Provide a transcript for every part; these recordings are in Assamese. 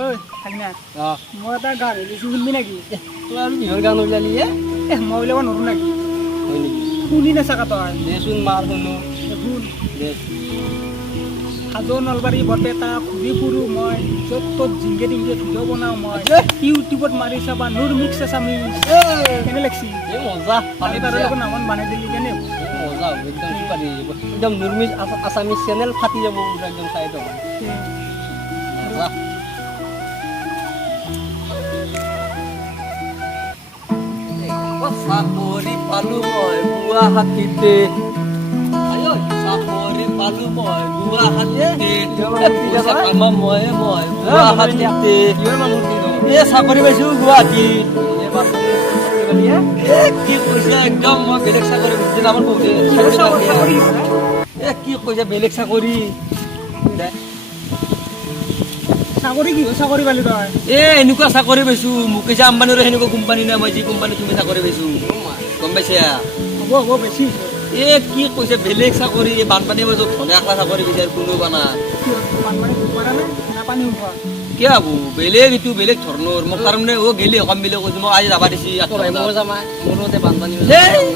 ঐ থাকিনা অঁ মই এটা গান উলিয়াইছোঁ শুনিবি নেকি তই আৰু কিহৰ গান ওলালি মই উলিয়াব নোৱাৰোঁ নেকি হয় নেকি শুনি নাচাকা তই দেচোন মাৰ শুনো শুন দে হাজো নলবাৰী বৰপেটা ঘূৰি ফুৰোঁ মই য'ত ত'ত জিংগে টিংগে ভিডিঅ' বনাওঁ মই ইউটিউবত মাৰি চাবা নুৰ মিক্স আছামিজ কেনে লাগছি এই মজা পালি তাৰ লগত নামত বানাই দিলি কেনে মজা হ'ব একদম চুপাৰ যাব একদম নুৰমিজ আছামিজ চেনেল ফাটি যাব পুৰা একদম চাই দিওঁ মজা চাকৰি পালো মই গুৱাহাটীতে চাকৰি পালো মই গুৱাহাটীতে পইচা কামাম মই গুৱাহাটীতে এই চাকৰি পাইছো গুৱাহাটীত কি কৈছে একদম মই বেলেগ চাকৰি আমাৰ কি কৈছে বেলেগ চাকৰি চাকৰি কি চাকৰি পালি তই এনেকুৱা চাকৰি পাইছো মুকেশ আম্বানীৰ সেনেকুৱা কোম্পানী নাই মই যি কোম্পানী তুমি চাকৰি পাইছো গম পাইছা হ'ব হ'ব বেছি কি কৈছে বেলেগ চাকৰি বানপানীৰ মাজত ধনে আখা চাকৰি বিচাৰ কোনো বানা পানী উঠোৱা কিয় ভাবো বেলেগ এইটো বেলেগ ধৰণৰ মোক তাৰমানে গেলি কাম বেলেগ কৈছো মই আজি যাবা দিছি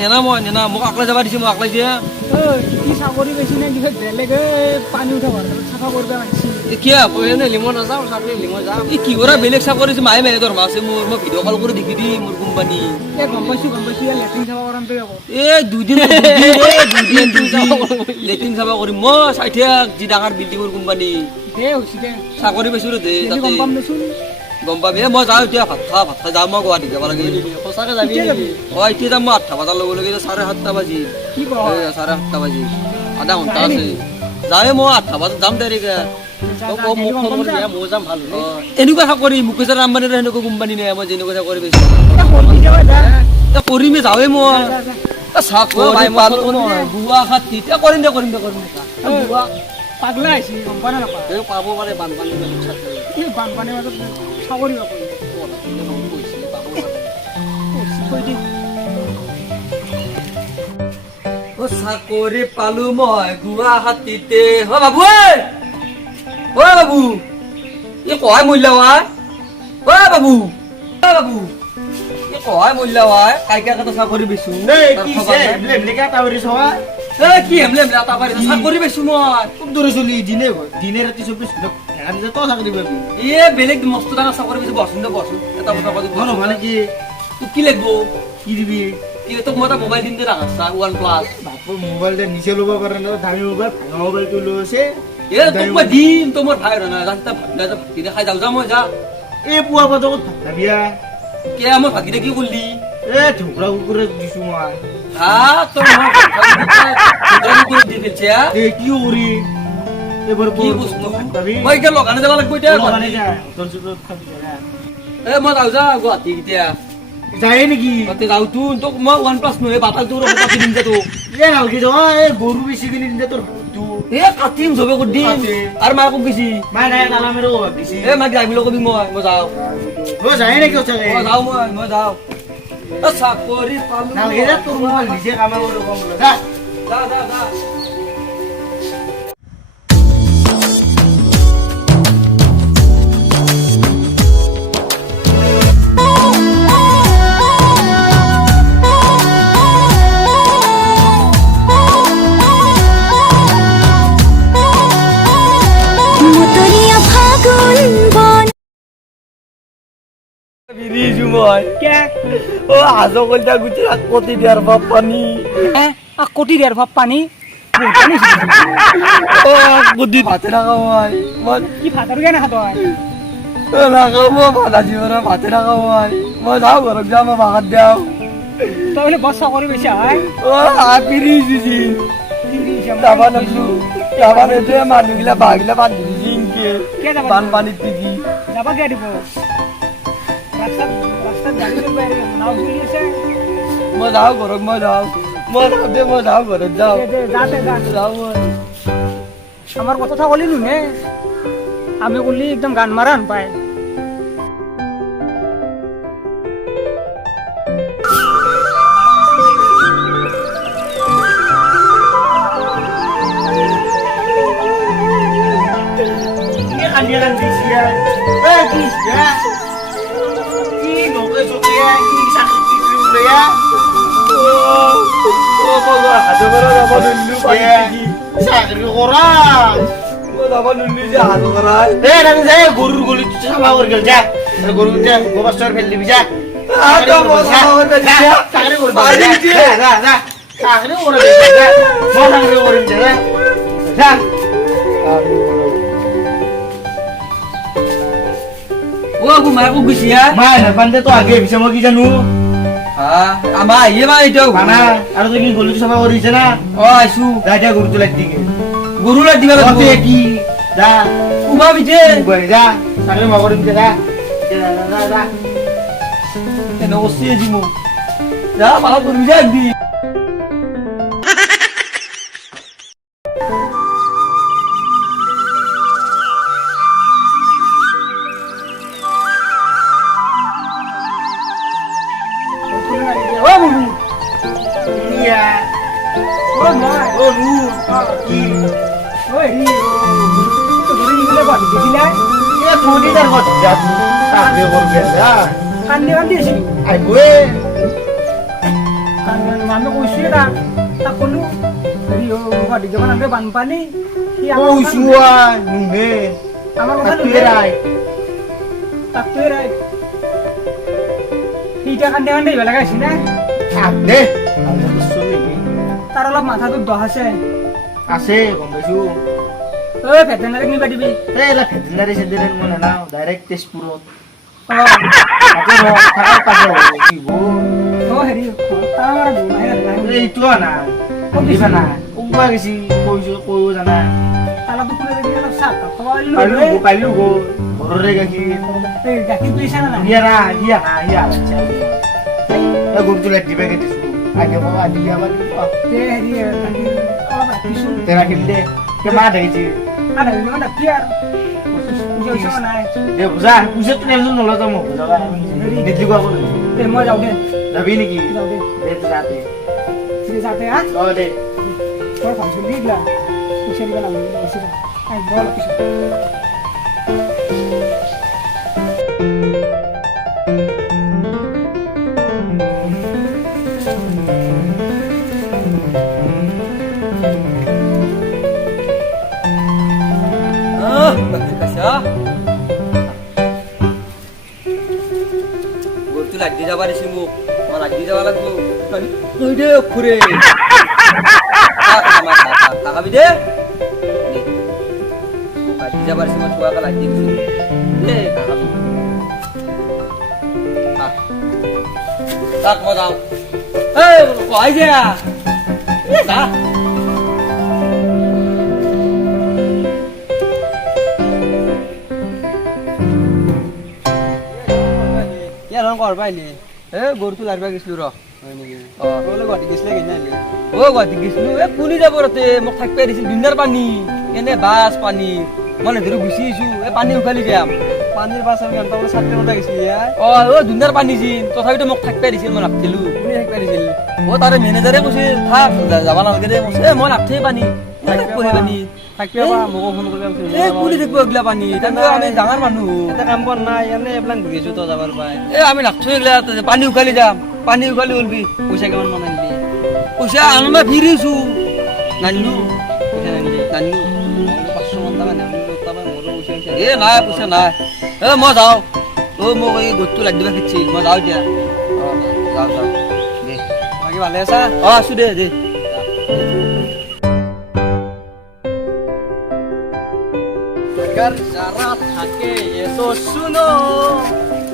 নেনা মই নেনা মোক আকলাই যাবা দিছি মই আকলাই দিয়া কি চাকৰি পাইছি নে কি বেলেগে পানী উঠাব চাফা কৰিব আহিছি কিয় লিমো নাযাওঁ লিমো যাওঁ কি কৰা বেলেগ চাকৰি মাহে মাহে দৰমহা আছে মোৰ মই ভিডিঅ' কল কৰি দেখি দি মোৰ কোম্পানী গম পাইছো লেট্ৰিন চাফা কৰান্তে যাব দুদিন লেট্ৰিন চাফা কৰিম মই চাইঠিয়া যি ডাঙৰ বিল্ডিঙৰ কোম্পানী চাকৰি পাইছো ৰে গম পাবি মই যাওঁ এতিয়া ভাত খাই যাওঁ মই গুৱাহাটীত যাব লাগে সঁচাকে যাবি এতিয়া যাম মই 8টা বজাৰ ল'ব লাগে 7:30 বাজি 7:30 বাজি আধা ঘণ্টা আছে যাৱে মই 8টা বজাত যাম ডাইৰেক্ট এনেকুৱা চাকৰি মুকেশ আম্বানীৰ সেনেকুৱা কোম্পানী নাই মই যেনেকুৱা চাকৰি পাইছো কৰিমে যাৱে মই চাকৰি পালো গুৱাহাটীত কৰিম দে পাগলা আহিছে গম পোৱা নাপায় পাব পাৰে বানপানী বানপানীৰ মাজত চাকৰি চাকৰি পালো মই গুৱাহাটীতে বাবু বাবু এই কহাই মূল্য হয় বাবু বাবু এই কহাই মূল্য হয় কাইকা কথা চাকৰি পাইছো কি হেমলে এটা পাৰি চাকৰি পাইছো মই খুব দূৰে চলি দিনে ৰাতে 24 ঘন্টা তো চাকৰি পাবি বেলেগ মস্ত ডাঙৰ চাকৰি পাইছো বসুন এটা কথা কই ঘন মানে কি তোক কি লাগবো কি দিবি তোক মই এটা মোবাইল দিম দে ৰাখা OnePlus বাপৰ মোবাইলটা নিচে ল'ব পাৰে ন দামী মোবাইল ভাঙা মোবাইলটো লৈছে তোক মই দিম তো মোৰ ভাই ৰনা ৰাস্তা ভাতকেইটা খাই যাওঁ মই যা এই পুৱা পাতকত ভাত খাবিয়া কিয় মই ভাতকেইটা কি কৰিলি ঢোকৰা কুকুৰে দিছো মই কি কৰি এবাৰ কি বস্তু মই এতিয়া লগানে যাব লাগিব এতিয়া মই যাওঁ গুৱাহাটী এতিয়া যায় নেকি যাওঁ তোক মই OnePlus নহয় বাটাল তোৰ দিম যে তোক নালগে যোৱা গৰু বেছি কিনি দিলে তোৰ কাটিম চবে কৰি দিম আৰু মায়ে ক'ত গৈছি মায়ে নাই নালামেৰো দিছি মাক যাবিলে কবি মই যাওঁ যায় নেকি সঁচাকে যাওঁ মই যাওঁ চাকৰি পালো নালগে যা তোৰ মোবাইল নিজে কাম কৰিব কম যা যা কোটি দিয়াৰ ভাৱ পানী ভাতে নাখাওঁ মই কি ভাতৰ কেনে খাব নাখাওঁ মই ভাতে নাখাওঁ মই যাওঁ ঘৰত যাওঁ মই ভাত দিওঁ তই বোলে বৰ চাকৰি পাইছা যাবা নাছো যাবা নেদে মানুহগিলা বাঘগিলা বান্ধি দিছি ইনকে বানপানীত পিজি যাবা কিয় দিব ৰাস্তাত গাড়ী চলিব নাও চলি আছে মই যাওঁ ঘৰত মই যাওঁ ঘৰত যাওঁ যাওঁ আমাৰ কথা ক'লি নুনে আমি ক'লি একদম গান মাৰা পায় kandilan di sia. Ki sia. Ki noke sokia ki sakit dulu ya. ada bara apa dulu pagi. Sakit orang. Apa dulu aja ada bara. Nanti saya guru itu sama warga kerja. Guru kerja, gua pastor beli bisa. Ada mau sama tadi ya. Sakit guru. Paling dia. Nah. Sakit orang kerja. Mau sakit orang kerja. Dah. Wah, aku mah aku bisa ya. Mana pandai tuh agak bisa mau kita nu. Ama iya mah itu. Mana? Harus lagi guru itu sama orang sana. Oh, isu. Dah aja guru tuh lagi. Guru lah di mana Waktu tuh? lagi. Dah. Ubah bije. Gue dah. Sakit mau orang kerja. Dah. Kena usia jimu. Ya, malah guru jadi. Iya. Oh, my. Oh lu. Oh, ini. Itu guru ini boleh buat di sini. Iya tuh di dalam kok jatuh. Sakit guru kerja. Kan di sini. Ay gue. Kan mami ko isi na. Takulu. Jadi buat di zaman ande banpani. Oh suan. Nunge. Amar ko kan Takbirai. takbirai. Tidak ande bala ka sini. Ade. Kamu kesul ini. Taruhlah mata tuh dohase. Ase, kombesu. Oh, veterinar ini badi bi. Lah dari sediran mana now? Direct test purut. Oh, Tapi mau kakak pakai ibu. oh hari. Taruh di mana ada. Itu ana. Di mana? Ungwa kasi koyo sana. Kalau tuh kulit dia lah sak. Kalau Palu go. Borre kaki. kaki tulisan na. Iya. Ya guru tuh lagi pakai tisu. Aja mau aja dia apa? Deh hari kaki. Kalau berarti sun. Terakhir deh. Kemana gitu? Ada di mana biar. Jauh-jauh naik. Ya pusat tuh yang nol kamu. Ini juga aku. Mau jauh deh. Tapi ini ki. Jauh deh. Dia sate. Sini sate ah. Oh deh. Kalau kamu sendiri lah. Bisa juga namanya bisa. Ayo bawa bisa. Kasih. Guru tuh lagi jawa di sini. Malah lagi jawa lagi lu. Udah kure. Sama kakak bide. Nih. Lagi jawa di sini cuma kalau lagi di sini. Deh kakak. Tak mau tahu. Kok aja. Iya dah. Ya long kor paili. Gor tu larba gislu ro. Bole gwa digisle genali. Gwa digislu puni jabo rate mok thakpe disil dinner pani. Ene bas pani. Mane dhiru gusi isu pani ukhali jam. Panir basar gan tawle satte mota gisli ya. Dinner pani jin. Tothabi to mok thakpe disil mon aptilu. Puni thakpe disil. Tare manager e kusi thak jaba na lage de mose mon apte pani. Thakpe pani. Thakpe ba moko phone korbe amse. Puni thakpe agla pani. Tanda ami dangar manu. Eta কাম পন নাই এনে এবলাং বুগিছো তো যাবার পাই আমি লাগছো এগলা পানি উখালি যাম পানি উখালি উলবি পয়সা কেমন মন আনলি পয়সা আনবা ফিরিছু নানলু পয়সা নানলি নানলু 500 মান টাকা নানলু তবে মোর পয়সা নাই পয়সা নাই মই যাও মোক এই গত্তু লাগ দিবা খেছি মই যাও দিয়া যাও দে বাকি ভালে আছা আছো দে अगर जरा थके ये तो सुनो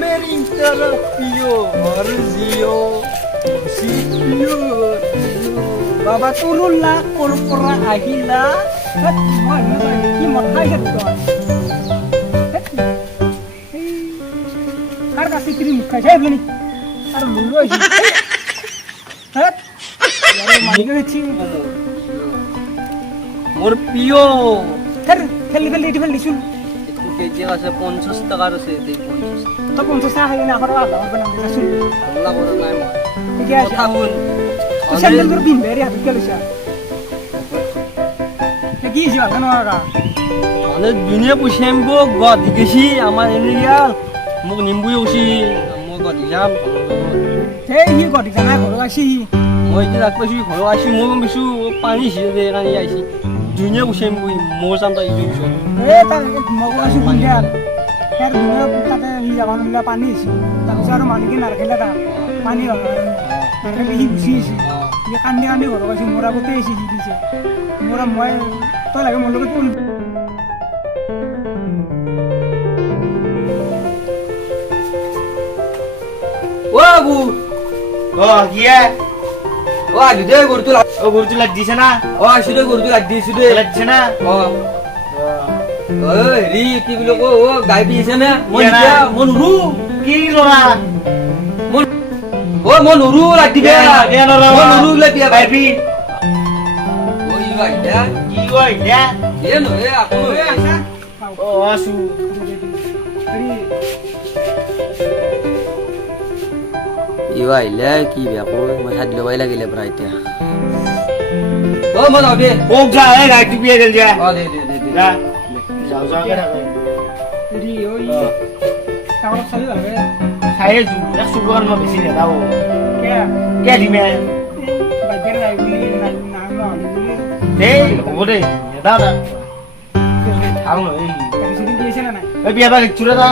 मेरी तरफ पियो और जियो Baba turunlah kurpura ahila. Wah, ini makai gitu. Har kasih kirim kasih begini. Har lulu aja. Hat. Yang mana sih? मोर पियो Har খেলি শুন। একটু কেজি আছে 50 টাকার আছে দেই 50 তো 50 টাকা হয় না আমার আলাদা বানাম দিতে শুন। আল্লাহ করে নাই মই ঠিক আছে। কথা বল তো স্যান্ডেল তোর বিন বেরি হাতে গেল স্যার। কি হৈছে ভালকে নোৱাৰা মানে দুনিয়া পুষাইব গদ গেছি আমার এনে গেল মোক নিম্বুই কৈছি মই গদ যাম সেই সি গতি জানা ঘৰত আছি মই এতিয়া ৰাত পাইছো ঘৰত আছি মই গম পাইছো পানী হিচাপে কাৰণে আহিছি দুনিয়া পুষাইম মই যাম তাই পিছত এই তাৰ মই কৈছোঁ সন্ধিয়া ইয়াৰ ধুনীয়া তাতে সি যাব নিলে পানী আহিছে তাৰপিছত আৰু মালিকে নাৰাখিলে তাক পানী নাৰাখিলে সি গুচি আহিছে সি কান্দি কান্দি ঘৰত আহিছে মোৰ আগতে আহিছে সি দিছে মোৰ মই তই লাগে মোৰ লগত পঢ়ি ও বাবু ও কিয়া ও আজু দে গরু ও গরু লাগ দিছে না ও আসু দে গরু লাগ দিছু দে লাগ দিছে না ও ও রি কি বলে কো ও গাই দিছে না মন কেনা? দিয়া মন রু কি লরা মন ও মন রু লাগ দিবে দে লরা মন রু লাগ দিয়া বাইবি ও ই ভাই দা কি কই দে এ নো এ আপু এ আছা ও আসু ইবা ইলে কি বে কো মই সাদ লবাই লাগিলে প্রা এতিয়া ও মন আবে ও যা এ গাই টিপিয়ে গেল যা ও দে দে দে যা যাও যাও কে রাখো হেৰি ঐ চাউল চালি ভাবে খাইয়ে জু এক সুগার মা বেশি না দাও কে কে দিমে বাইকের গাই বুলি নাম নহলি বুলি দে ও দে দাও না খাও ন এই গাড়ী চুৰি দিছে না নাই এ বিয়া বা চুরা দা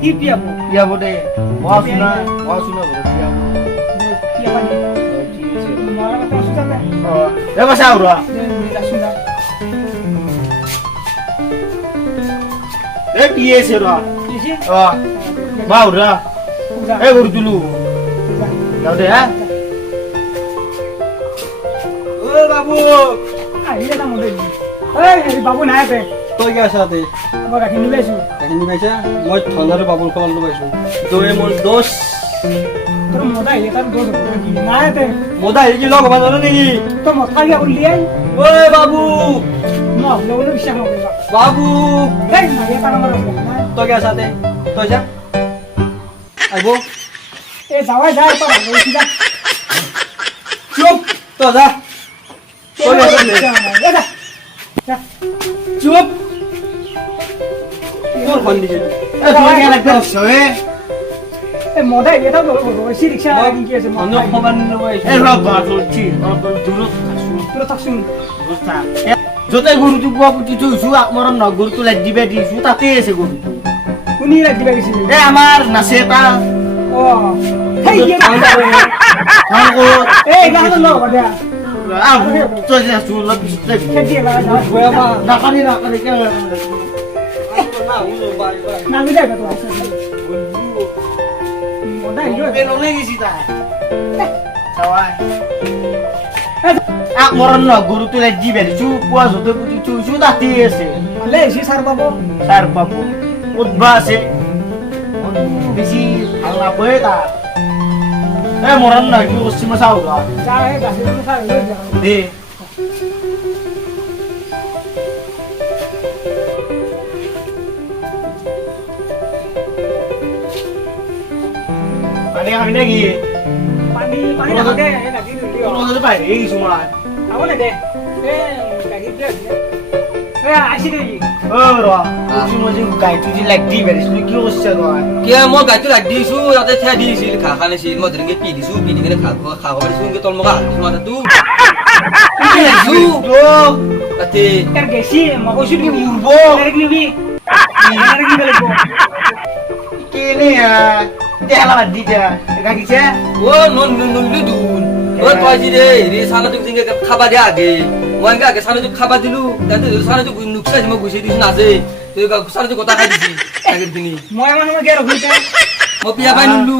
কি পিয়াব বিয়া বটে ও শুনা বলে বিয়া পিয়াব মারা কথা সুজালে ও এ বাসা উড়া মেলা সুজা এ পিয়ে সে রা কিছে ও মা উড়া সুজা এ গরু তুলু দাও দে হ্যাঁ ও বাবু আহিলে তা মতে এই বাবু নাই তে তই কি আছাতে মই গাখীৰ নিবাইছো কাহিনী পাইছা মই ঠাণ্ডাৰে বাবুল খোৱালো পাইছো তই মোৰ দোষ তোৰ মজা আহিলে তাৰ দোষ হ'ব কি নাই তে মোদা হেৰি লগ হ'ব জানো নেকি তই মত কালিয়া উলিয়াই ঐ বাবু মই হ'লেও বিশ্বাস নকৰিবা বাবু এই নাই তাৰ নম্বৰ আছে নাই তই কি আছাতে তই যা আহিব এই যাৱাই যায় তই ভাল কৰিছি যা চুপ তই যা তই আছাতে যা চুপ তোর ফোন দিছে এ তুই কে লাগতে সয়ে এই মজা আহিলে তাৰ দোষ হ'ব বেছি ৰিক্সা কি আছে অন্য সমান নবাইছো এ ৰব বাটলছি দূৰত তোৰ থাকচোন বস্তা যতে গৰুটো বুয়া পুতি থৈছো আকমৰণ ন গৰুটো লাগ দিবে দিছো তাতে আছে গৰুটো শুনি ৰাখ দিবা গৈছিল এ আমাৰ নাচে এটা অ সেই কি কাম কৰো এই গাহটো লগ হ'ব দিয়া আহু তই যাচো অলপ পিছতে খেতি লাগা যা গয়া পা নাকানি কে না উলো বাই বাই নামি যায় তো মজা আহিলে বে নলে গেছি তাই চাৱাই আকমরণ ন গরুটো লাগ দিবে দিছো বুয়া যতে পুতি থৈছো তাতে আছে ভালে আহিছে ছাৰ পাব তার বাবু উদ্ভা আছে বেশি ভাল নাপয়ে তা এ মরণ না কি পশ্চিম চাও যা এই গাখীৰ চাহ লৈ যা দে পানি খাবি নাকি পানী পানী নাখাওঁতে এই গাখীৰ দিলি তোৰ মধ্যে বাইৰে কিছু মা খাব নে দে এই গাখীৰ দিয়ে এই আসি দে ও র তুই মজে গাই তুই লাগ দি বেরিস তুই কি হচ্ছে তোর কে মই গাইটো লাগ দিছো তাতে থিয়া দিছিল খা খানেছিল মই ধৰিকে পি দিছো পি দিকেনে খাব পাৰিছো ইনকে তল মগা হালিছো মাথাটো কি দিছো তাতে তাৰ গেছি মই কৈছো তুমি উৰব ডাইৰেক্ট নিবি ডাইৰেক্ট নিব লাগিব কেনে তেলা বাদ দি যা গাইছে ও নন ননলি দুন ও তই যি দে হেৰি চানাটো জিংকে খাবা দিয়া আগে মই এনকে আগে চানাটো খাবা দিলো তাতে চানাটো নুকসাই মই গুছি দিছো নাজে তই চানাটো গোটা খাই দিছি আগেৰ দিনি মই মানুহ গেৰ হৈতে মই পিয়া পাই নললো